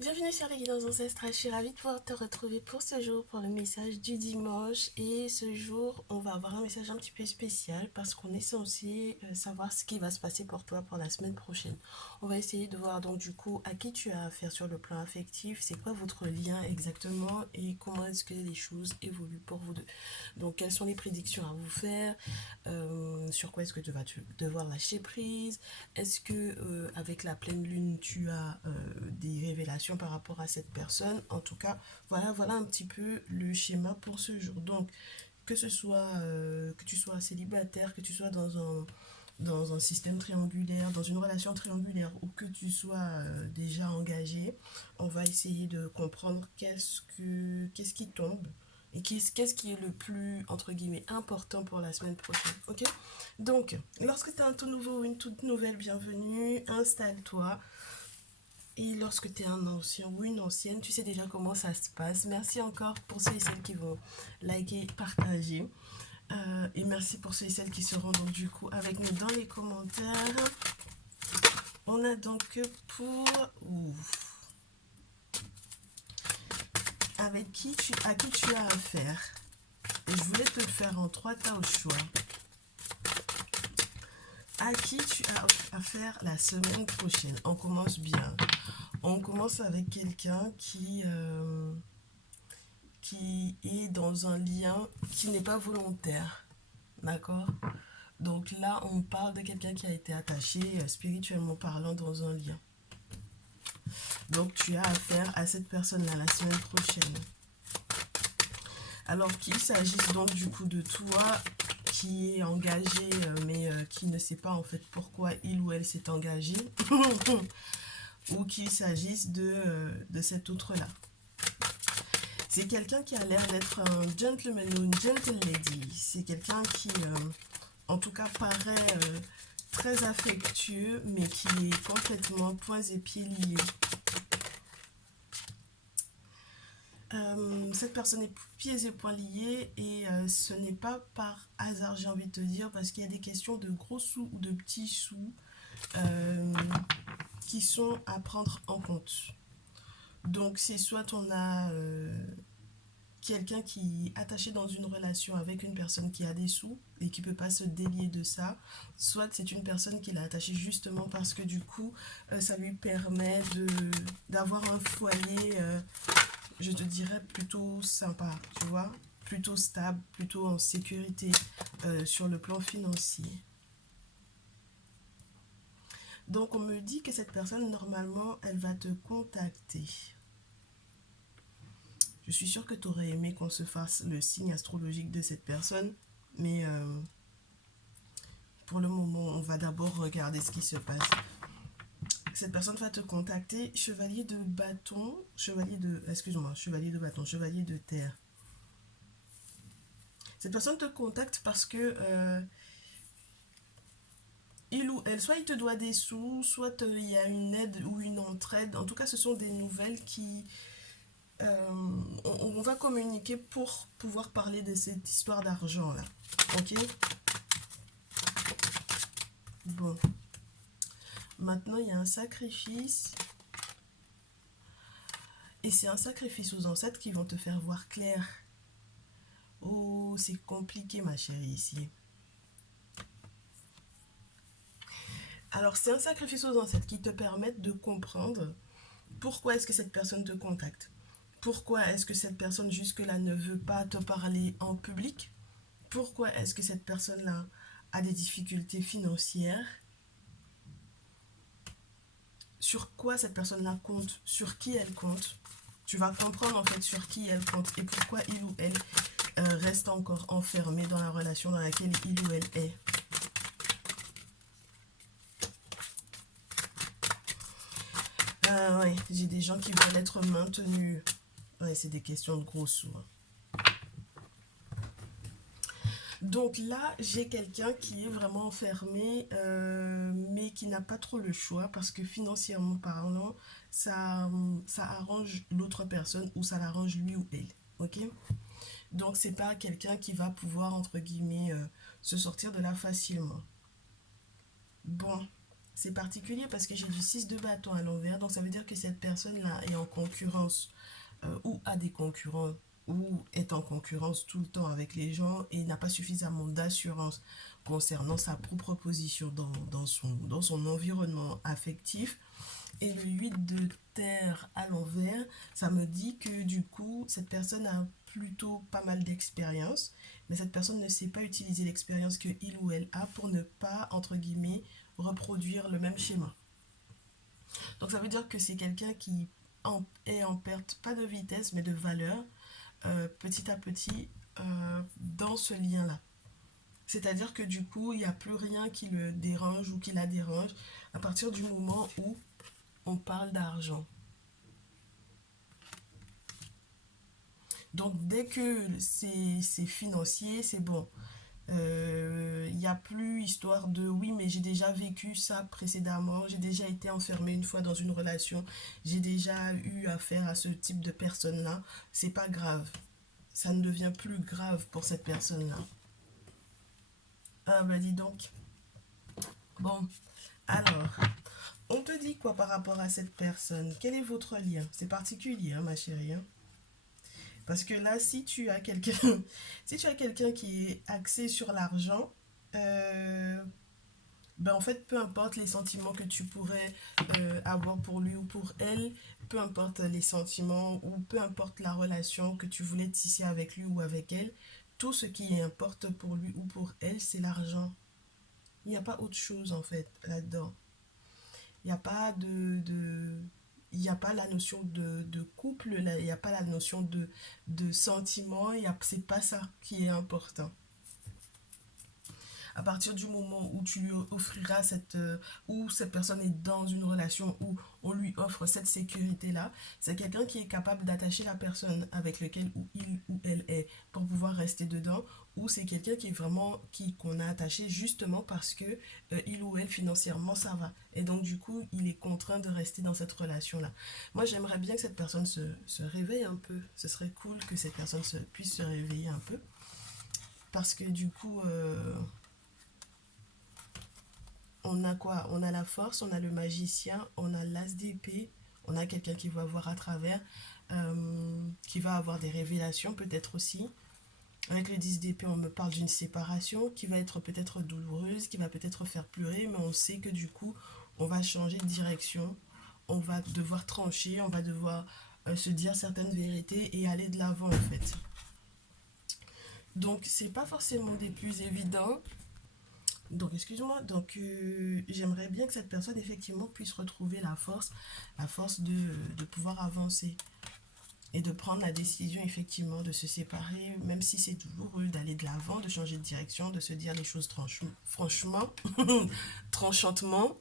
Bienvenue sur les guidances ancestrales, je suis ravie de pouvoir te retrouver pour ce jour, pour le message du dimanche. Et ce jour, on va avoir un message un petit peu spécial parce qu'on est censé savoir ce qui va se passer pour toi pour la semaine prochaine. On va essayer de voir donc du coup à qui tu as affaire sur le plan affectif, c'est quoi votre lien exactement et comment est-ce que les choses évoluent pour vous deux. Donc quelles sont les prédictions à vous faire, sur quoi est-ce que tu vas devoir lâcher prise, est-ce que avec la pleine lune tu as des révélations par rapport à cette personne. En tout cas, voilà un petit peu le schéma pour ce jour. Donc, que ce soit que tu sois célibataire, que tu sois dans un système triangulaire, dans une relation triangulaire ou que tu sois déjà engagé, on va essayer de comprendre qu'est-ce qui tombe et qu'est-ce qui est le plus, entre guillemets, important pour la semaine prochaine. Ok. Donc, lorsque tu es un tout nouveau ou une toute nouvelle, bienvenue, installe-toi. Et lorsque tu es un ancien ou une ancienne, tu sais déjà comment ça se passe. Merci encore pour ceux et celles qui vont liker, partager. Et merci pour ceux et celles qui seront donc du coup avec nous dans les commentaires. On a donc pour... à qui tu as affaire. Et je voulais te le faire en trois tas au choix. À qui tu as affaire la semaine prochaine. On commence bien. On commence avec quelqu'un qui est dans un lien qui n'est pas volontaire. D'accord. Donc là, on parle de quelqu'un qui a été attaché spirituellement parlant dans un lien. Donc tu as affaire à cette personne-là la semaine prochaine. Alors qu'il s'agisse donc du coup de toi qui est engagé mais qui ne sait pas en fait pourquoi il ou elle s'est engagé ou qu'il s'agisse de cet autre-là. C'est quelqu'un qui a l'air d'être un gentleman ou une gentle lady. C'est quelqu'un qui, en tout cas, paraît très affectueux, mais qui est complètement poings et pieds liés. Cette personne est pieds et poings liés et ce n'est pas par hasard, j'ai envie de te dire, parce qu'il y a des questions de gros sous ou de petits sous euh, qui sont à prendre en compte. Donc, c'est soit on a quelqu'un qui est attaché dans une relation avec une personne qui a des sous et qui ne peut pas se délier de ça, soit c'est une personne qui l'a attaché justement parce que du coup ça lui permet d'avoir un foyer, je te dirais plutôt sympa, tu vois, plutôt stable, plutôt en sécurité sur le plan financier. Donc on me dit que cette personne normalement elle va te contacter. Je suis sûre que tu aurais aimé qu'on se fasse le signe astrologique de cette personne, mais pour le moment, on va d'abord regarder ce qui se passe. Cette personne va te contacter, chevalier de bâton, chevalier de bâton, chevalier de terre. Cette personne te contacte parce que il ou elle, soit il te doit des sous, soit il y a une aide ou une entraide. En tout cas, ce sont des nouvelles qui... on va communiquer pour pouvoir parler de cette histoire d'argent là. Ok. Bon. Maintenant, il y a un sacrifice. Et c'est un sacrifice aux ancêtres qui vont te faire voir clair. Oh, c'est compliqué, ma chérie, ici. Alors, c'est un sacrifice aux ancêtres qui te permettent de comprendre pourquoi est-ce que cette personne te contacte. Pourquoi est-ce que cette personne jusque-là ne veut pas te parler en public. Pourquoi est-ce que cette personne-là a des difficultés financières. Sur quoi cette personne-là compte, sur qui elle compte. Tu vas comprendre en fait sur qui elle compte et pourquoi il ou elle reste encore enfermé dans la relation dans laquelle il ou elle est. Ouais, j'ai des gens qui veulent être maintenus. Ouais, c'est des questions de gros sous. Donc là, j'ai quelqu'un qui est vraiment enfermé, mais qui n'a pas trop le choix parce que financièrement parlant, ça arrange l'autre personne ou ça l'arrange lui ou elle. Ok. Donc c'est pas quelqu'un qui va pouvoir entre guillemets se sortir de là facilement. Bon, c'est particulier parce que j'ai du 6 de bâton à l'envers. Donc ça veut dire que cette personne-là est en concurrence ou a des concurrents ou est en concurrence tout le temps avec les gens et n'a pas suffisamment d'assurance concernant sa propre position dans son environnement affectif. Et le 8 de terre à l'envers, ça me dit que du coup, cette personne a plutôt pas mal d'expérience, mais cette personne ne sait pas utiliser l'expérience que il ou elle a pour ne pas, entre guillemets, reproduire le même schéma. Donc ça veut dire que c'est quelqu'un qui est en perte, pas de vitesse, mais de valeur, petit à petit, dans ce lien-là. C'est-à-dire que du coup, il n'y a plus rien qui le dérange ou qui la dérange à partir du moment où on parle d'argent. Donc dès que c'est financier, c'est bon. Il n'y a plus histoire de oui, mais j'ai déjà vécu ça précédemment, j'ai déjà été enfermée une fois dans une relation, j'ai déjà eu affaire à ce type de personne-là. C'est pas grave. Ça ne devient plus grave pour cette personne-là. Ah bah dis donc. Bon, alors, on te dit quoi par rapport à cette personne? Quel est votre lien? C'est particulier, hein, ma chérie, hein. Parce que là, si tu as quelqu'un si tu as quelqu'un qui est axé sur l'argent, euh, ben en fait, peu importe les sentiments que tu pourrais avoir pour lui ou pour elle, peu importe les sentiments ou peu importe la relation que tu voulais tisser avec lui ou avec elle, tout ce qui importe pour lui ou pour elle, c'est l'argent. Il n'y a pas autre chose en fait là-dedans. Il n'y a pas il n'y a pas la notion de couple, là, il n'y a pas la notion de sentiment, c'est pas ça qui est important. À partir du moment où tu lui offriras où cette personne est dans une relation où on lui offre cette sécurité là, c'est quelqu'un qui est capable d'attacher la personne avec laquelle ou il ou elle est pour pouvoir rester dedans, ou c'est quelqu'un qui est vraiment qui qu'on a attaché justement parce que il ou elle financièrement ça va et donc du coup il est contraint de rester dans cette relation là. Moi j'aimerais bien que cette personne se réveille un peu, ce serait cool que cette personne puisse se réveiller un peu parce que du coup on a quoi? On a la force, on a le magicien, on a l'as d'épée, on a quelqu'un qui va voir à travers, qui va avoir des révélations peut-être aussi. Avec le 10 d'épée, on me parle d'une séparation qui va être peut-être douloureuse, qui va peut-être faire pleurer, mais on sait que du coup, on va changer de direction, on va devoir trancher, on va devoir se dire certaines vérités et aller de l'avant en fait. Donc, c'est pas forcément des plus évidents, donc, excuse-moi, donc j'aimerais bien que cette personne effectivement puisse retrouver la force de pouvoir avancer et de prendre la décision effectivement de se séparer, même si c'est douloureux, d'aller de l'avant, de changer de direction, de se dire les choses franchement, tranchantement,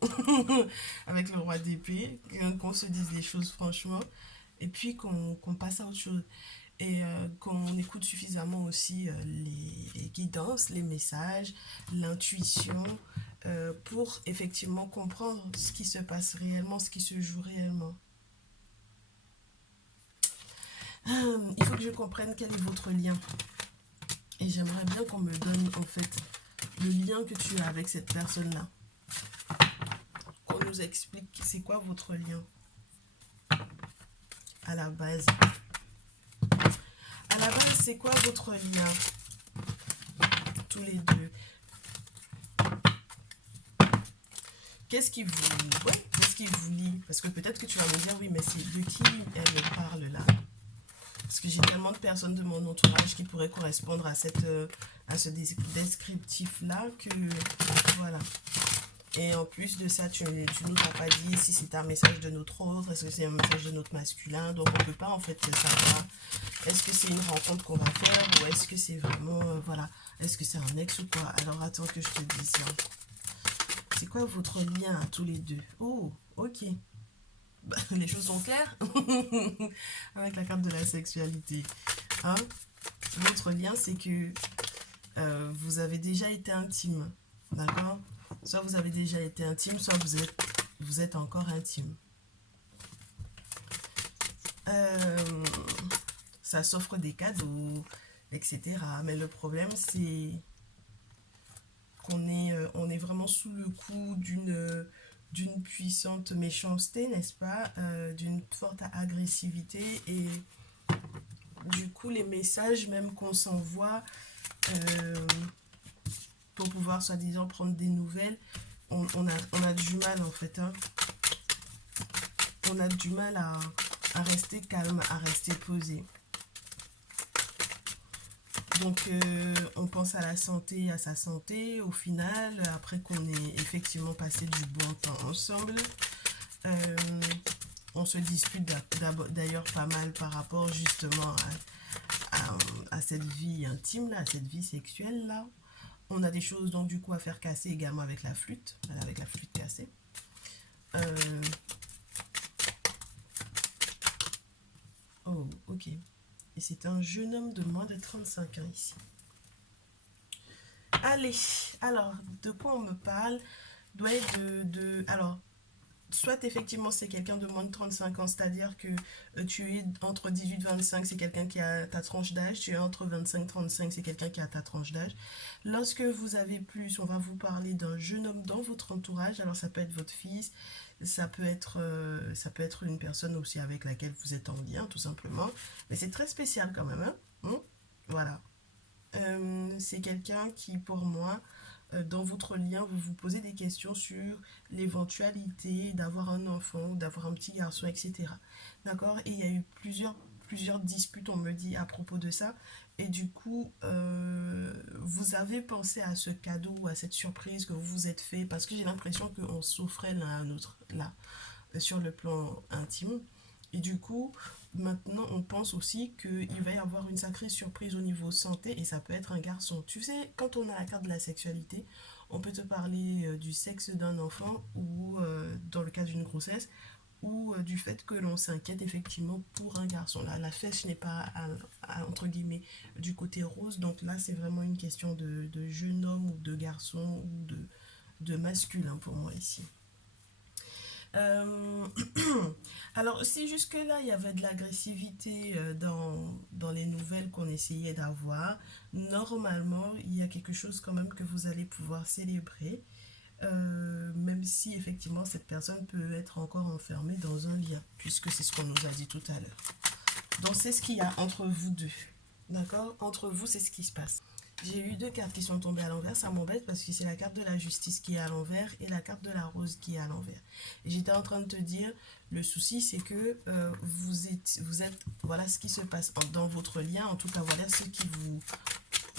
avec le roi d'épée, qu'on se dise les choses franchement, et puis qu'on passe à autre chose et qu'on écoute suffisamment aussi les guidances, les messages, l'intuition pour effectivement comprendre ce qui se passe réellement, ce qui se joue réellement. Il faut que je comprenne quel est votre lien. Et j'aimerais bien qu'on me donne en fait le lien que tu as avec cette personne-là. Qu'on nous explique c'est quoi votre lien à la base. À la base, c'est quoi votre lien tous les deux? Qu'est-ce qui vous... Ouais, qu'est-ce qui vous lie? Parce que peut-être que tu vas me dire, oui, mais c'est de qui elle me parle là? Parce que j'ai tellement de personnes de mon entourage qui pourraient correspondre à ce descriptif-là que... Voilà. Et en plus de ça, tu ne nous as pas dit si c'est un message de notre autre, est-ce que c'est un message de notre masculin. Donc on ne peut pas en fait savoir. Est-ce que c'est une rencontre qu'on va faire ou est-ce que c'est vraiment... voilà. Est-ce que c'est un ex ou quoi? Alors attends que je te dise ça. C'est quoi votre lien à tous les deux? Oh, ok. Les choses sont claires avec la carte de la sexualité. Hein? Votre lien, c'est que vous avez déjà été intime. D'accord? Soit vous avez déjà été intime, soit vous êtes encore intime. Ça s'offre des cadeaux, etc. Mais le problème, c'est qu'on est, on est vraiment sous le coup d'une puissante méchanceté, n'est-ce pas, d'une forte agressivité. Et du coup, les messages même qu'on s'envoie euh, pour pouvoir soi-disant prendre des nouvelles, on a du mal en fait. Hein. On a du mal à rester calme, à rester posé. Donc, on pense à la santé, à sa santé, au final, après qu'on ait effectivement passé du bon temps ensemble. Euh, on se dispute d'ailleurs pas mal par rapport justement à cette vie intime, là, à cette vie sexuelle, là. On a des choses donc du coup à faire casser également avec la flûte, avec la flûte cassée. Euh, oh, ok. Et c'est un jeune homme de moins de 35 ans ici. Allez, alors, de quoi on me parle? Doit être alors, soit effectivement c'est quelqu'un de moins de 35 ans, c'est-à-dire que tu es entre 18 et 25, c'est quelqu'un qui a ta tranche d'âge, tu es entre 25 et 35, c'est quelqu'un qui a ta tranche d'âge. Lorsque vous avez plus, on va vous parler d'un jeune homme dans votre entourage, alors ça peut être votre fils, ça peut être une personne aussi avec laquelle vous êtes en lien, tout simplement, mais c'est très spécial quand même, hein. Voilà. C'est quelqu'un qui, pour moi, dans votre lien, vous vous posez des questions sur l'éventualité d'avoir un enfant, d'avoir un petit garçon, etc. D'accord? Et il y a eu plusieurs disputes, on me dit, à propos de ça. Et du coup, vous avez pensé à ce cadeau, à cette surprise que vous vous êtes fait, parce que j'ai l'impression qu'on s'offrait l'un à l'autre, là, sur le plan intime. Et du coup, maintenant, on pense aussi qu'il va y avoir une sacrée surprise au niveau santé et ça peut être un garçon. Tu sais, quand on a la carte de la sexualité, on peut te parler du sexe d'un enfant ou dans le cas d'une grossesse ou du fait que l'on s'inquiète effectivement pour un garçon. Là, la flèche n'est pas entre guillemets du côté rose, donc là c'est vraiment une question de jeune homme ou de garçon ou de masculin pour moi ici. Euh, Alors, si jusque-là, il y avait de l'agressivité dans les nouvelles qu'on essayait d'avoir, normalement, il y a quelque chose quand même que vous allez pouvoir célébrer, même si effectivement cette personne peut être encore enfermée dans un lien, puisque c'est ce qu'on nous a dit tout à l'heure. Donc, c'est ce qu'il y a entre vous deux. D'accord? Entre vous, c'est ce qui se passe. J'ai eu deux cartes qui sont tombées à l'envers, ça m'embête parce que c'est la carte de la justice qui est à l'envers et la carte de la rose qui est à l'envers. Et j'étais en train de te dire, le souci c'est que vous êtes, voilà ce qui se passe dans votre lien, en tout cas voilà ce qui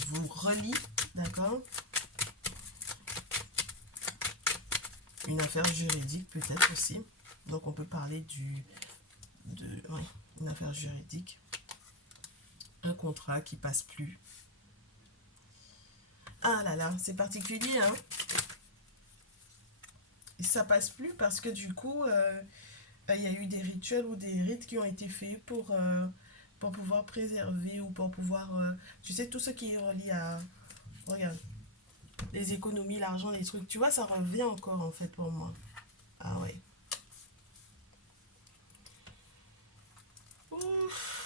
vous relie, d'accord? Une affaire juridique peut-être aussi, donc on peut parler ouais, une affaire juridique, un contrat qui passe plus. Ah là là, c'est particulier, hein? Et ça passe plus parce que du coup, il y a eu des rituels ou des rites qui ont été faits pour pouvoir préserver ou pour pouvoir... tu sais, tout ce qui est relié à... Regarde, les économies, l'argent, les trucs, tu vois, ça revient encore en fait pour moi. Ah ouais. Ouf.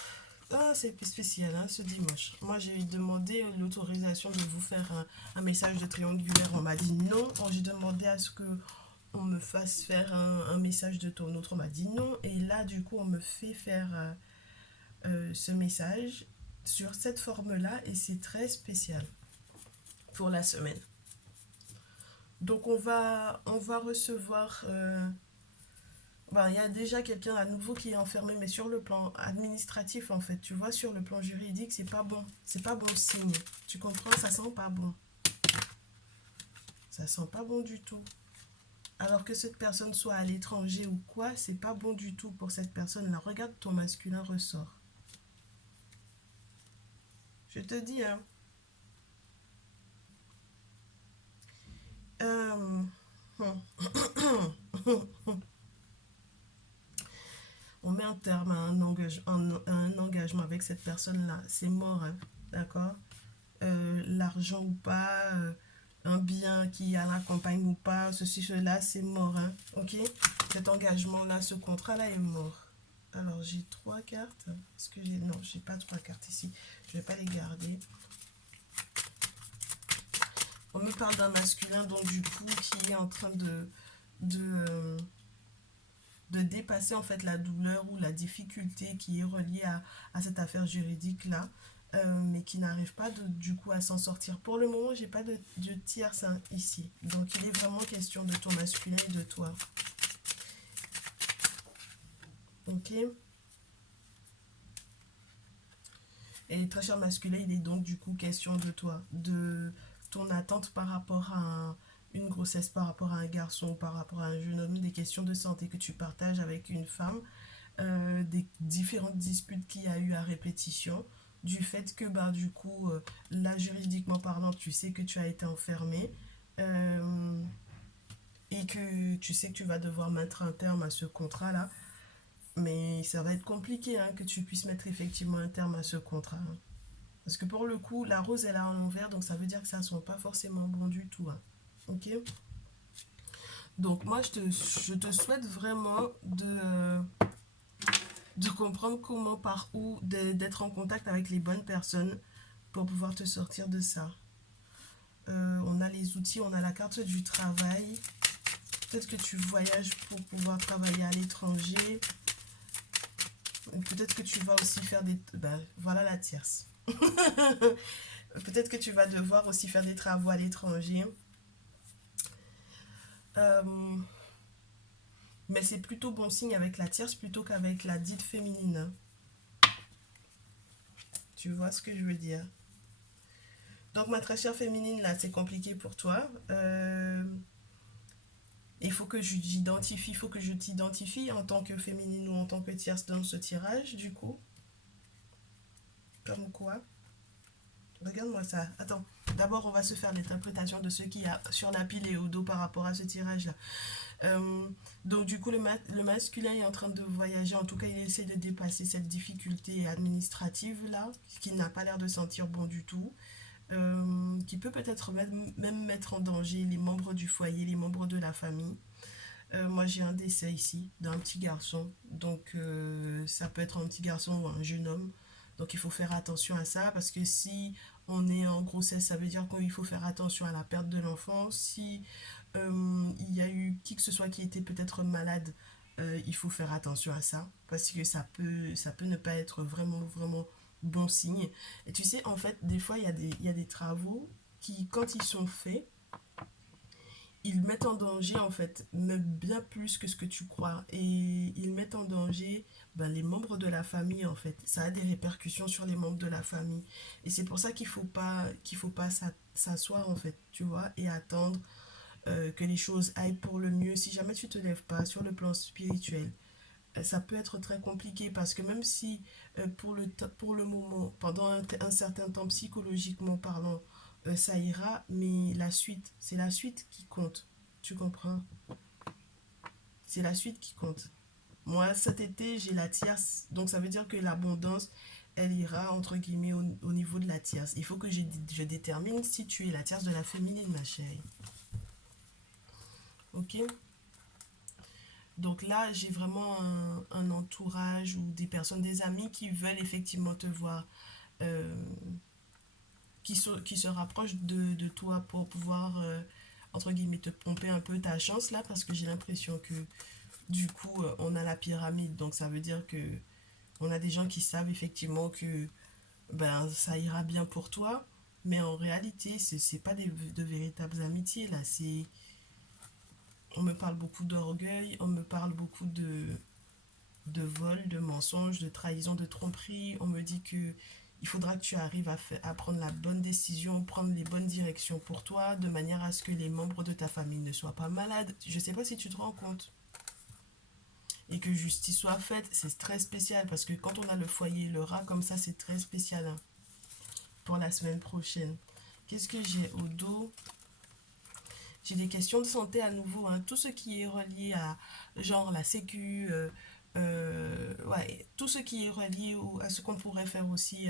Ah, c'est spécial, hein, ce dimanche. Moi, j'ai demandé l'autorisation de vous faire un message de triangulaire. On m'a dit non. J'ai demandé à ce que on me fasse faire un message de ton autre. On m'a dit non. Et là, du coup, on me fait faire ce message sur cette forme-là. Et c'est très spécial pour la semaine. Donc, on va recevoir... ben, il y a déjà quelqu'un à nouveau qui est enfermé, mais sur le plan administratif, en fait, tu vois, sur le plan juridique, c'est pas bon. C'est pas bon signe. Tu comprends? Ça sent pas bon. Ça sent pas bon du tout. Alors que cette personne soit à l'étranger ou quoi, c'est pas bon du tout pour cette personne-là. Regarde ton masculin ressort. Je te dis, hein. Euh, on met un terme à un engagement avec cette personne-là. C'est mort, hein. D'accord? L'argent ou pas, un bien qui l'accompagne ou pas, ceci, cela, c'est mort, hein. Ok? Cet engagement-là, ce contrat-là est mort. Alors, j'ai trois cartes. Est-ce que j'ai... Non, j'ai pas trois cartes ici. Je vais pas les garder. On me parle d'un masculin, donc du coup, qui est en train de, euh, de dépasser en fait la douleur ou la difficulté qui est reliée à cette affaire juridique-là, mais qui n'arrive pas du coup à s'en sortir. Pour le moment, j'ai pas de tierce ici. Donc il est vraiment question de ton masculin et de toi. Ok. Et très cher masculin, il est donc du coup question de toi, de ton attente par rapport à une grossesse, par rapport à un garçon, par rapport à un jeune homme, des questions de santé que tu partages avec une femme, des différentes disputes qu'il y a eu à répétition, du fait que bah, du coup, là juridiquement parlant, tu sais que tu as été enfermé, euh, et que tu sais que tu vas devoir mettre un terme à ce contrat-là. Mais ça va être compliqué hein, que tu puisses mettre effectivement un terme à ce contrat, hein. Parce que pour le coup, la rose elle a en l'envers, donc ça veut dire que ça ne sent pas forcément bon du tout, hein. Ok. Donc moi, je te souhaite vraiment de comprendre comment, par où, d'être en contact avec les bonnes personnes pour pouvoir te sortir de ça. On a les outils, on a la carte du travail. Peut-être que tu voyages pour pouvoir travailler à l'étranger. Peut-être que tu vas aussi faire des... Ben, voilà la tierce. Peut-être que tu vas devoir aussi faire des travaux à l'étranger. Euh, mais c'est plutôt bon signe avec la tierce plutôt qu'avec la dite féminine. Tu vois ce que je veux dire? Donc ma très chère féminine, là, c'est compliqué pour toi. Il faut que j'identifie, il faut que je t'identifie en tant que féminine ou en tant que tierce dans ce tirage, du coup. Comme quoi? Regarde-moi ça. Attends. D'abord, on va se faire l'interprétation de ce qu'il y a sur la pile et au dos par rapport à ce tirage-là. Euh, donc, du coup, le masculin est en train de voyager. En tout cas, il essaie de dépasser cette difficulté administrative-là, qui n'a pas l'air de sentir bon du tout. Qui peut peut-être même mettre en danger les membres du foyer, les membres de la famille. Moi, j'ai un décès ici d'un petit garçon. Donc, ça peut être un petit garçon ou un jeune homme. Donc, il faut faire attention à ça parce que si on est en grossesse, ça veut dire qu'il faut faire attention à la perte de l'enfant. Si il y a eu qui que ce soit qui était peut-être malade, il faut faire attention à ça parce que ça peut ne pas être vraiment, vraiment bon signe. Et tu sais, en fait, des fois, il y a des travaux qui, quand ils sont faits, ils mettent en danger en fait même bien plus que ce que tu crois et ils mettent en danger ben, les membres de la famille en fait. Ça a des répercussions sur les membres de la famille et c'est pour ça qu'il faut pas s'asseoir en fait, tu vois, et attendre que les choses aillent pour le mieux. Si jamais tu te lèves pas sur le plan spirituel, ça peut être très compliqué parce que même si pour le moment, pendant un certain temps psychologiquement parlant, ça ira, mais la suite, c'est la suite qui compte. Tu comprends? C'est la suite qui compte. Moi, cet été, j'ai la tierce, donc ça veut dire que l'abondance, elle ira entre guillemets au niveau de la tierce. Il faut que je détermine si tu es la tierce de la féminine, ma chérie. Ok? Donc là, j'ai vraiment un entourage ou des personnes, des amis qui veulent effectivement te voir, euh, qui se rapprochent de toi pour pouvoir, entre guillemets, te pomper un peu ta chance là, parce que j'ai l'impression que du coup, on a la pyramide. Donc ça veut dire que on a des gens qui savent effectivement que ben, ça ira bien pour toi. Mais en réalité, c'est pas de véritables amitiés là. On me parle beaucoup d'orgueil, on me parle beaucoup de vol, de mensonges, de trahison, de tromperie. On me dit que il faudra que tu arrives à prendre la bonne décision, prendre les bonnes directions pour toi, de manière à ce que les membres de ta famille ne soient pas malades. Je ne sais pas si tu te rends compte. Et que justice soit faite, c'est très spécial parce que quand on a le foyer, le rat comme ça, c'est très spécial hein, pour la semaine prochaine. Qu'est-ce que j'ai au dos? J'ai des questions de santé à nouveau, hein. Tout ce qui est relié à genre la sécu, ouais, tout ce qui est relié à ce qu'on pourrait faire aussi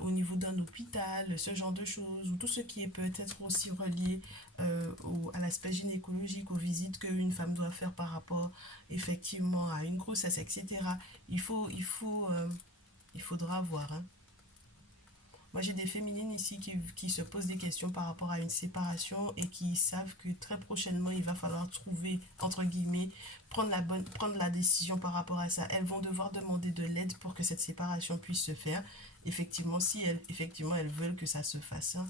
au niveau d'un hôpital, ce genre de choses, ou tout ce qui est peut-être aussi relié à l'aspect gynécologique, aux visites qu'une femme doit faire par rapport effectivement à une grossesse, etc. Il faudra voir, hein. Moi, j'ai des féminines ici qui se posent des questions par rapport à une séparation et qui savent que très prochainement, il va falloir trouver, entre guillemets, prendre la décision par rapport à ça. Elles vont devoir demander de l'aide pour que cette séparation puisse se faire. Effectivement, si elles veulent que ça se fasse, hein.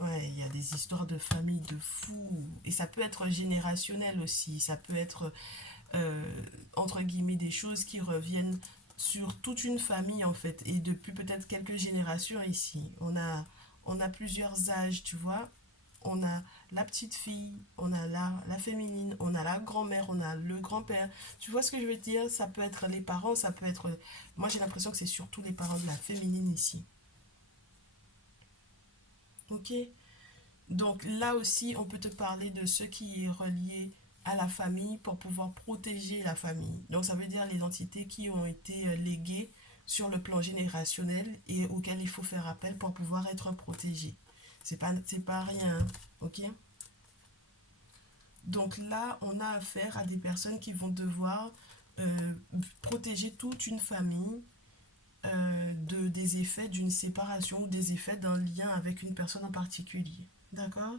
Ouais, il y a des histoires de famille de fous. Et ça peut être générationnel aussi. Ça peut être, entre guillemets, des choses qui reviennent sur toute une famille, en fait. Et depuis peut-être quelques générations ici. On a plusieurs âges, tu vois. On a la petite fille, on a la féminine, on a la grand-mère, on a le grand-père. Tu vois ce que je veux dire? Ça peut être les parents, ça peut être... Moi, j'ai l'impression que c'est surtout les parents de la féminine ici. Ok? Donc là aussi, on peut te parler de ce qui est relié à la famille pour pouvoir protéger la famille. Donc ça veut dire les entités qui ont été léguées sur le plan générationnel et auxquelles il faut faire appel pour pouvoir être protégé. C'est pas rien, hein, ok? Donc là, on a affaire à des personnes qui vont devoir euh, protéger toute une famille des effets d'une séparation ou des effets d'un lien avec une personne en particulier. D'accord?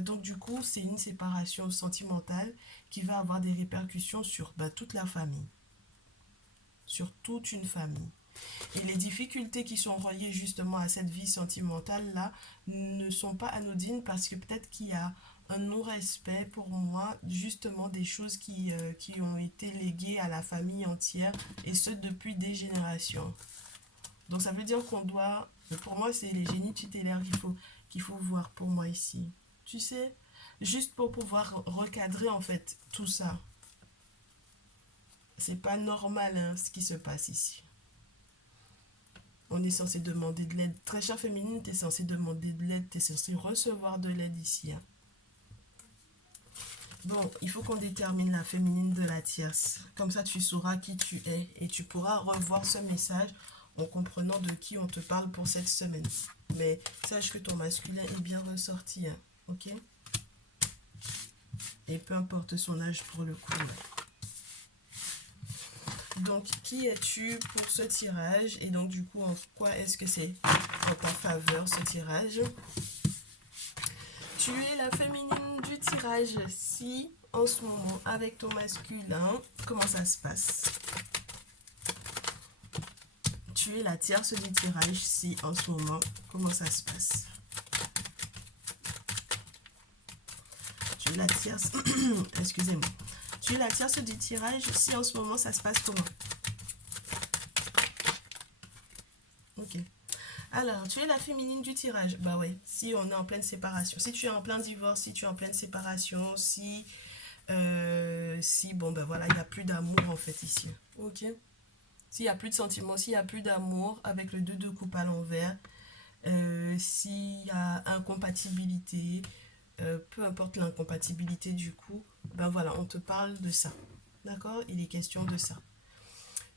Donc du coup, c'est une séparation sentimentale qui va avoir des répercussions sur toute la famille, sur toute une famille. Et les difficultés qui sont reliées justement à cette vie sentimentale-là ne sont pas anodines parce que peut-être qu'il y a un non-respect pour moi, justement des choses qui ont été léguées à la famille entière et ce depuis des générations. Donc ça veut dire qu'on doit, pour moi c'est les génies tutélaires qu'il faut voir pour moi ici. Tu sais, juste pour pouvoir recadrer en fait tout ça. C'est pas normal hein, ce qui se passe ici. On est censé demander de l'aide. Très chère féminine, tu es censé demander de l'aide, tu es censé recevoir de l'aide ici, hein. Bon, il faut qu'on détermine la féminine de la tierce. Comme ça, tu sauras qui tu es et tu pourras revoir ce message en comprenant de qui on te parle pour cette semaine. Mais sache que ton masculin est bien ressorti, hein, ok? Et peu importe son âge pour le coup. Donc, qui es-tu pour ce tirage? Et donc, du coup, en quoi est-ce que c'est en ta faveur ce tirage? Tu es la féminine du tirage. Si, en ce moment, avec ton masculin, comment ça se passe? Tu es la tierce du tirage. Si, en ce moment, comment ça se passe? Tu es la tierce... Excusez-moi. Tu es la tierce du tirage. Si, en ce moment, ça se passe comment? Ok. Alors, tu es la féminine du tirage. Bah ouais, si on est en pleine séparation. Si tu es en plein divorce, si tu es en pleine séparation, si bon, ben voilà, il n'y a plus d'amour en fait ici. Ok. S'il n'y a plus de sentiments, s'il n'y a plus d'amour, avec le 2 de coupe à l'envers, s'il y a incompatibilité, peu importe l'incompatibilité du coup, ben voilà, on te parle de ça. D'accord? Il est question de ça.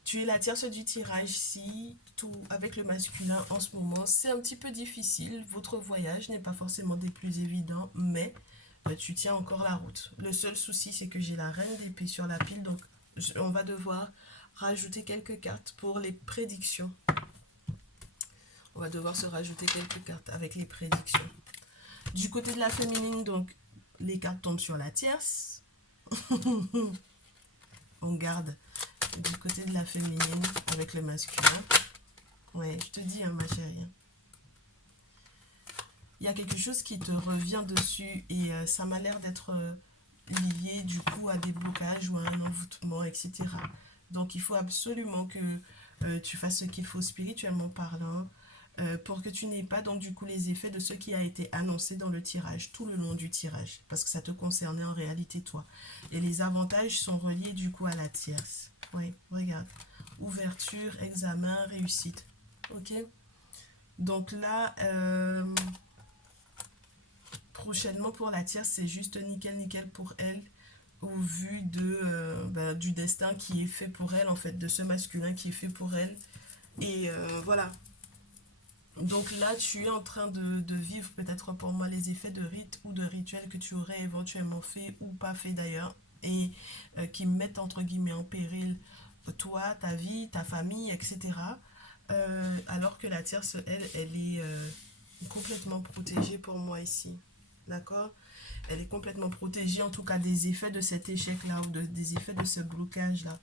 Tu es la tierce du tirage si tout avec le masculin en ce moment c'est un petit peu difficile. Votre voyage n'est pas forcément des plus évidents, mais tu tiens encore la route. Le seul souci c'est que j'ai la reine d'épée sur la pile, donc on va devoir rajouter quelques cartes pour les prédictions. On va devoir se rajouter quelques cartes avec les prédictions. Du côté de la féminine, donc les cartes tombent sur la tierce. On garde du côté de la féminine avec le masculin. Ouais, je te dis, hein, ma chérie. Il y a quelque chose qui te revient dessus et ça m'a l'air d'être lié du coup à des blocages ou à un envoûtement, etc. Donc il faut absolument que tu fasses ce qu'il faut spirituellement parlant pour que tu n'aies pas donc du coup les effets de ce qui a été annoncé dans le tirage, tout le long du tirage, parce que ça te concernait en réalité toi. Et les avantages sont reliés du coup à la tierce. Oui, regarde. Ouverture, examen, réussite. Ok? Donc là, prochainement pour la tierce, c'est juste nickel, nickel pour elle, au vu du destin qui est fait pour elle, en fait, de ce masculin qui est fait pour elle. Et voilà. Donc là, tu es en train de vivre peut-être pour moi les effets de rites ou de rituels que tu aurais éventuellement fait ou pas fait d'ailleurs, et qui mettent entre guillemets en péril toi, ta vie, ta famille, etc. Alors que la tierce, elle est complètement protégée pour moi ici. D'accord? Elle est complètement protégée, en tout cas, des effets de cet échec-là ou des effets de ce blocage-là.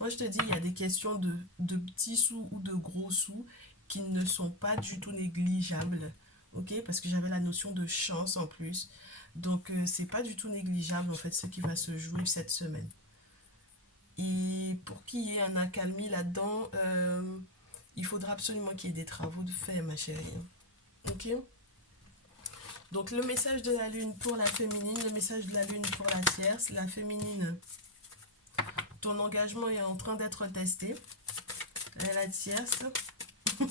Moi, je te dis, il y a des questions de petits sous ou de gros sous qui ne sont pas du tout négligeables. Ok? Parce que j'avais la notion de chance en plus. Donc, c'est pas du tout négligeable, en fait, ce qui va se jouer cette semaine. Et pour qu'il y ait un accalmie là-dedans, il faudra absolument qu'il y ait des travaux de fait, ma chérie. Ok? Donc, le message de la lune pour la féminine, le message de la lune pour la tierce. La féminine, ton engagement est en train d'être testé. Et la tierce, on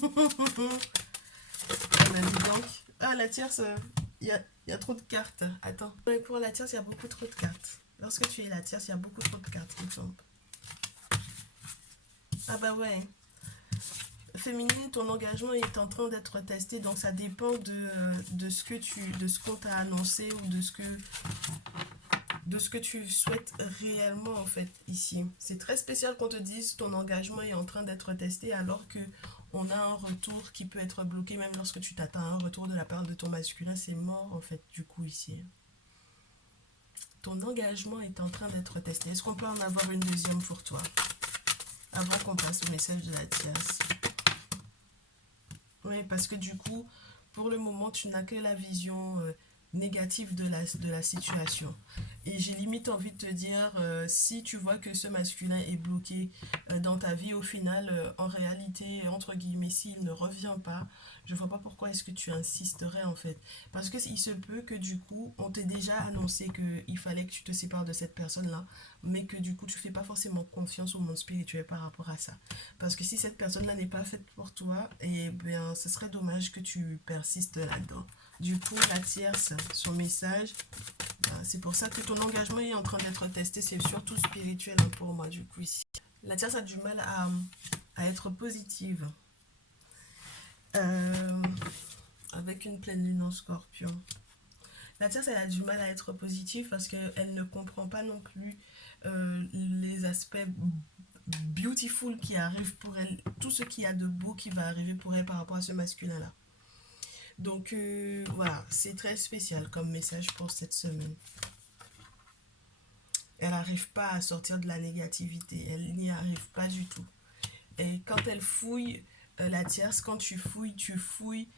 a dit donc. Ah, la tierce, il y a trop de cartes. Attends. Mais pour la tierce, il y a beaucoup trop de cartes. Lorsque tu es la tierce, il y a beaucoup trop de cartes qui tombent. Ah bah ouais. Féminine, ton engagement est en train d'être testé, donc ça dépend de ce qu'on t'a annoncé ou de ce que tu souhaites réellement en fait ici. C'est très spécial qu'on te dise ton engagement est en train d'être testé alors que on a un retour qui peut être bloqué même lorsque tu t'attends à un retour de la part de ton masculin, c'est mort en fait du coup ici. Ton engagement est en train d'être testé. Est-ce qu'on peut en avoir une deuxième pour toi avant qu'on passe au message de la tierce? Oui, parce que du coup, pour le moment, tu n'as que la vision négative de la situation. Et j'ai limite envie de te dire, si tu vois que ce masculin est bloqué dans ta vie, au final, en réalité, entre guillemets, s'il ne revient pas, je vois pas pourquoi est-ce que tu insisterais en fait. Parce que il se peut que du coup, on t'ait déjà annoncé qu'il fallait que tu te sépares de cette personne-là, mais que du coup, tu fais pas forcément confiance au monde spirituel par rapport à ça. Parce que si cette personne-là n'est pas faite pour toi, eh bien, ce serait dommage que tu persistes là-dedans. Du coup, la tierce, son message, c'est pour ça que ton engagement est en train d'être testé. C'est surtout spirituel hein, pour moi, du coup, ici. La tierce a du mal à être positive. Euh, avec une pleine lune en scorpion. La tierce, elle a du mal à être positive parce qu'elle ne comprend pas non plus les aspects beautiful qui arrivent pour elle, tout ce qu'il y a de beau qui va arriver pour elle par rapport à ce masculin-là. Donc voilà, c'est très spécial comme message pour cette semaine. Elle n'arrive pas à sortir de la négativité, elle n'y arrive pas du tout. Et quand elle fouille la tierce, quand tu fouilles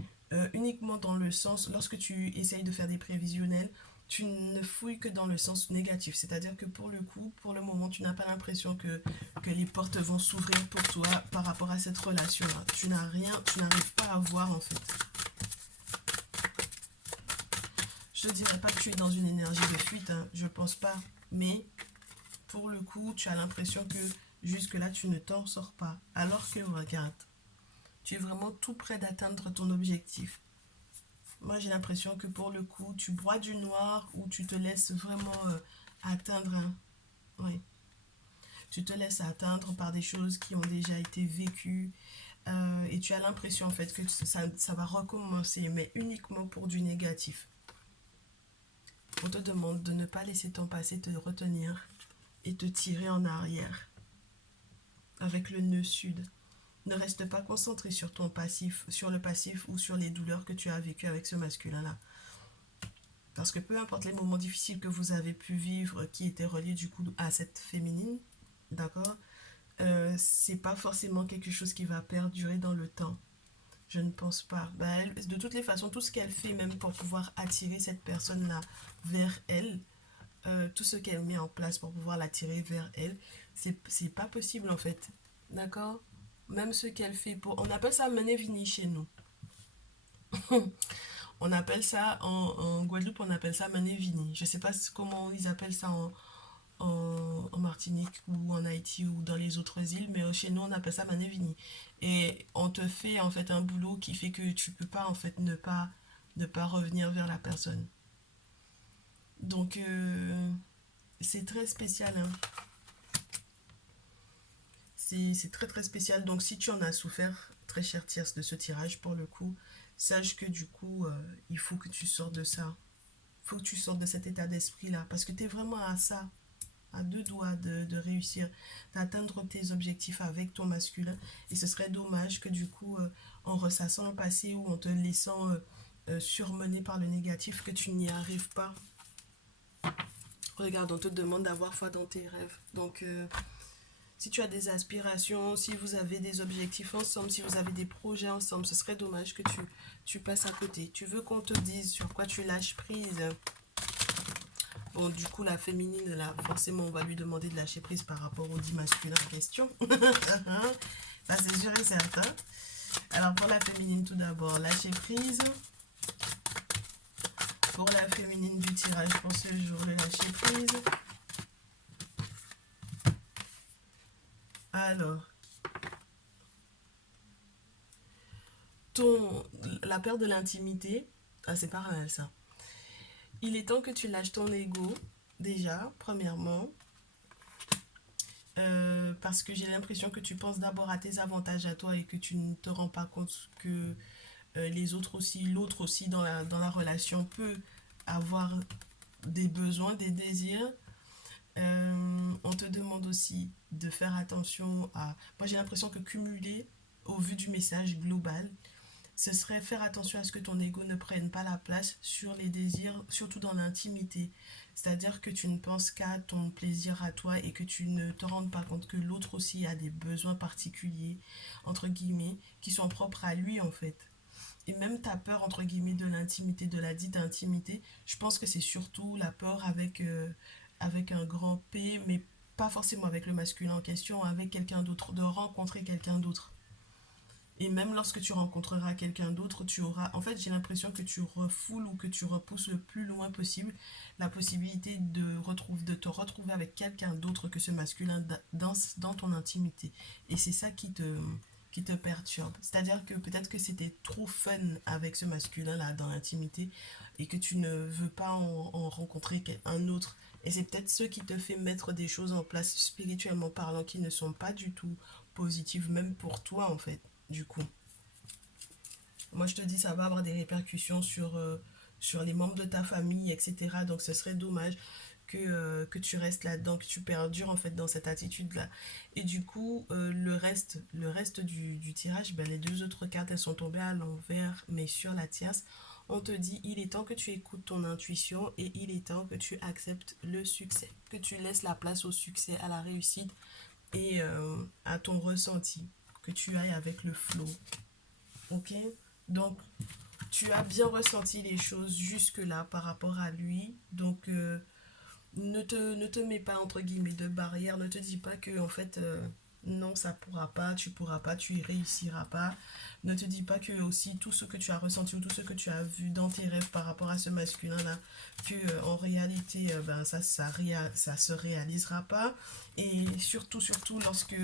uniquement dans le sens, lorsque tu essayes de faire des prévisionnels, tu ne fouilles que dans le sens négatif. C'est-à-dire que pour le coup, pour le moment, tu n'as pas l'impression que les portes vont s'ouvrir pour toi par rapport à cette relation-là. Tu n'as rien, tu n'arrives pas à voir en fait. Je ne dirais pas que tu es dans une énergie de fuite, hein, je pense pas. Mais pour le coup, tu as l'impression que jusque-là, tu ne t'en sors pas. Alors que, regarde, tu es vraiment tout près d'atteindre ton objectif. Moi, j'ai l'impression que pour le coup, tu broies du noir ou tu te laisses vraiment atteindre. Oui. Tu te laisses atteindre par des choses qui ont déjà été vécues. Et tu as l'impression en fait que ça va recommencer, mais uniquement pour du négatif. On te demande de ne pas laisser ton passé te retenir et te tirer en arrière avec le nœud sud. Ne reste pas concentré sur ton passif, sur le passif ou sur les douleurs que tu as vécues avec ce masculin-là. Parce que peu importe les moments difficiles que vous avez pu vivre qui étaient reliés du coup à cette féminine, d'accord, c'est pas forcément quelque chose qui va perdurer dans le temps. Je ne pense pas. Bah, de toutes les façons, tout ce qu'elle fait, même pour pouvoir attirer cette personne-là vers elle, tout ce qu'elle met en place pour pouvoir l'attirer vers elle, c'est pas possible en fait. D'accord? Même ce qu'elle fait pour. On appelle ça Menevini chez nous. On appelle ça en Guadeloupe, on appelle ça Menevini. Je sais pas comment ils appellent ça en Martinique ou en Haïti ou dans les autres îles, mais chez nous on appelle ça Menevini. Et on te fait en fait un boulot qui fait que tu peux pas en fait ne pas revenir vers la personne. Donc c'est très spécial. Hein. C'est très très spécial. Donc si tu en as souffert, très cher tierce, de ce tirage pour le coup, sache que du coup, il faut que tu sortes de ça. Il faut que tu sortes de cet état d'esprit là. Parce que tu es vraiment à ça. à deux doigts de réussir, d'atteindre tes objectifs avec ton masculin. Et ce serait dommage que du coup, en ressassant le passé ou en te laissant surmener par le négatif, que tu n'y arrives pas. Regarde, on te demande d'avoir foi dans tes rêves. Donc, si tu as des aspirations, si vous avez des objectifs ensemble, si vous avez des projets ensemble, ce serait dommage que tu passes à côté. Tu veux qu'on te dise sur quoi tu lâches prise. Bon, du coup, la féminine, là, forcément, on va lui demander de lâcher prise par rapport au dit masculin en question. Ça, c'est sûr et certain. Alors, pour la féminine, tout d'abord, lâcher prise. Pour la féminine du tirage pour ce jour, le lâcher prise. Alors, la peur de l'intimité, ah, c'est pas mal ça. Il est temps que tu lâches ton ego, déjà, premièrement. Parce que j'ai l'impression que tu penses d'abord à tes avantages à toi et que tu ne te rends pas compte que les autres aussi, l'autre aussi dans la relation peut avoir des besoins, des désirs. On te demande aussi de faire attention à... Moi j'ai l'impression que cumuler au vu du message global, ce serait faire attention à ce que ton ego ne prenne pas la place sur les désirs, surtout dans l'intimité. C'est-à-dire que tu ne penses qu'à ton plaisir à toi et que tu ne te rends pas compte que l'autre aussi a des besoins particuliers, entre guillemets, qui sont propres à lui en fait. Et même ta peur, entre guillemets, de l'intimité, de la dite intimité, je pense que c'est surtout la peur avec un grand P, mais pas forcément avec le masculin en question, avec quelqu'un d'autre, de rencontrer quelqu'un d'autre. Et même lorsque tu rencontreras quelqu'un d'autre, tu auras... En fait, j'ai l'impression que tu refoules ou que tu repousses le plus loin possible la possibilité de te retrouver avec quelqu'un d'autre que ce masculin dans ton intimité. Et c'est ça qui te perturbe. C'est-à-dire que peut-être que c'était trop fun avec ce masculin-là dans l'intimité et que tu ne veux pas en rencontrer un autre. Et c'est peut-être ce qui te fait mettre des choses en place spirituellement parlant qui ne sont pas du tout positives, même pour toi en fait, du coup. Moi je te dis, ça va avoir des répercussions sur les membres de ta famille, etc. Donc ce serait dommage que tu restes là-dedans, que tu perdures en fait dans cette attitude-là. Et du coup, le reste du tirage, ben, les deux autres cartes, elles sont tombées à l'envers, mais sur la tierce, on te dit, il est temps que tu écoutes ton intuition et il est temps que tu acceptes le succès, que tu laisses la place au succès, à la réussite et à ton ressenti, que tu ailles avec le flow. Ok? Donc, tu as bien ressenti les choses jusque-là par rapport à lui. Donc, ne te mets pas entre guillemets de barrière, ne te dis pas que en fait non ça pourras pas, tu y réussiras pas. Ne te dis pas que aussi tout ce que tu as ressenti ou tout ce que tu as vu dans tes rêves par rapport à ce masculin là, que en réalité ben ça se réalisera pas. Et surtout lorsque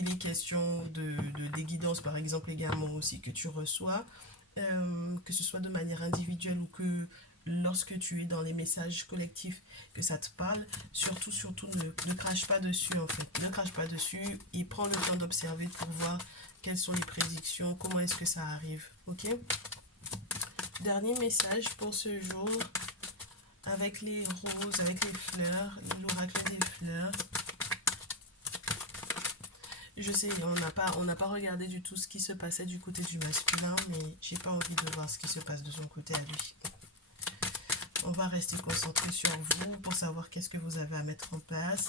il est question des guidances par exemple également aussi que tu reçois, que ce soit de manière individuelle ou que lorsque tu es dans les messages collectifs que ça te parle, surtout ne crache pas dessus en fait. Ne crache pas dessus et prends le temps d'observer pour voir quelles sont les prédictions, comment est-ce que ça arrive. Ok? Dernier message pour ce jour avec les roses, avec les fleurs, l'oracle des fleurs. Je sais, on n'a pas regardé du tout ce qui se passait du côté du masculin, mais j'ai pas envie de voir ce qui se passe de son côté à lui. On va rester concentré sur vous pour savoir qu'est-ce que vous avez à mettre en place.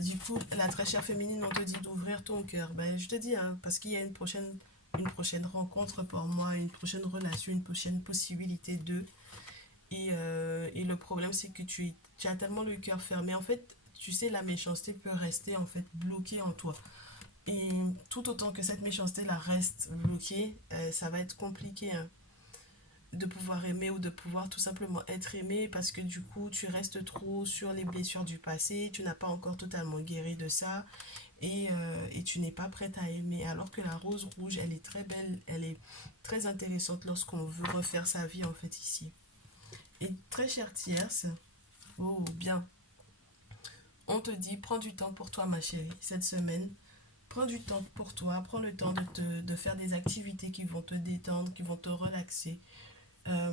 Du coup, la très chère féminine, on te dit d'ouvrir ton cœur. Je te dis, hein, parce qu'il y a une prochaine rencontre pour moi, une prochaine relation, une prochaine possibilité de. Et le problème, c'est que tu as tellement le cœur fermé. En fait, tu sais, la méchanceté peut rester en fait bloquée en toi. Et tout autant que cette méchanceté-là reste bloquée, ça va être compliqué, hein, de pouvoir aimer ou de pouvoir tout simplement être aimé parce que du coup tu restes trop sur les blessures du passé, tu n'as pas encore totalement guéri de ça et tu n'es pas prête à aimer alors que la rose rouge elle est très belle, elle est très intéressante lorsqu'on veut refaire sa vie en fait ici. Et très chère tierce, oh bien, on te dit prends du temps pour toi ma chérie cette semaine. Prends du temps pour toi, prends le temps de faire des activités qui vont te détendre, qui vont te relaxer.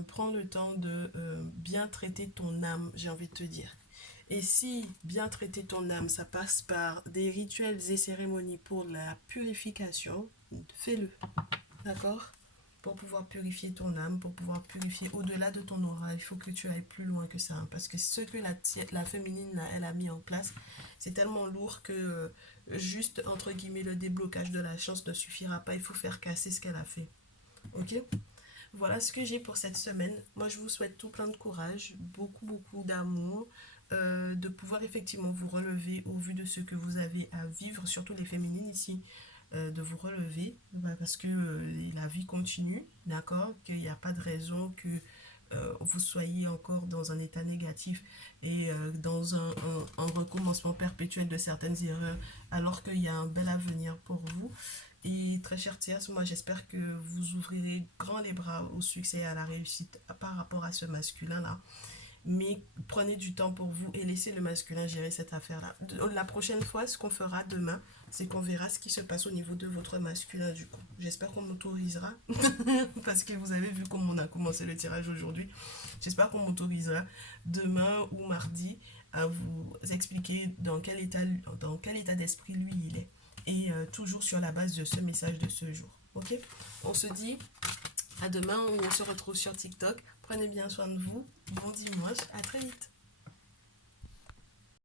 Prends le temps de bien traiter ton âme, j'ai envie de te dire. Et si bien traiter ton âme, ça passe par des rituels et cérémonies pour la purification, fais-le. D'accord? Pour pouvoir purifier ton âme, pour pouvoir purifier au-delà de ton aura, il faut que tu ailles plus loin que ça. Hein, parce que ce que la féminine, là, elle a mis en place, c'est tellement lourd que juste, entre guillemets, le déblocage de la chance ne suffira pas. Il faut faire casser ce qu'elle a fait. Ok? Voilà ce que j'ai pour cette semaine. Moi, je vous souhaite tout plein de courage, beaucoup, beaucoup d'amour, de pouvoir effectivement vous relever au vu de ce que vous avez à vivre, surtout les féminines ici, de vous relever, bah, parce que la vie continue, d'accord? Qu'il n'y a pas de raison que vous soyez encore dans un état négatif et dans un recommencement perpétuel de certaines erreurs, alors qu'il y a un bel avenir pour vous. Et très cher Thias, moi j'espère que vous ouvrirez grand les bras au succès et à la réussite par rapport à ce masculin-là. Mais prenez du temps pour vous et laissez le masculin gérer cette affaire-là. La prochaine fois, ce qu'on fera demain, c'est qu'on verra ce qui se passe au niveau de votre masculin du coup. J'espère qu'on m'autorisera, parce que vous avez vu comment on a commencé le tirage aujourd'hui. J'espère qu'on m'autorisera demain ou mardi à vous expliquer dans quel état d'esprit lui il est. Et toujours sur la base de ce message de ce jour. Ok? On se dit à demain, on se retrouve sur TikTok. Prenez bien soin de vous. Bon dimanche, à très vite.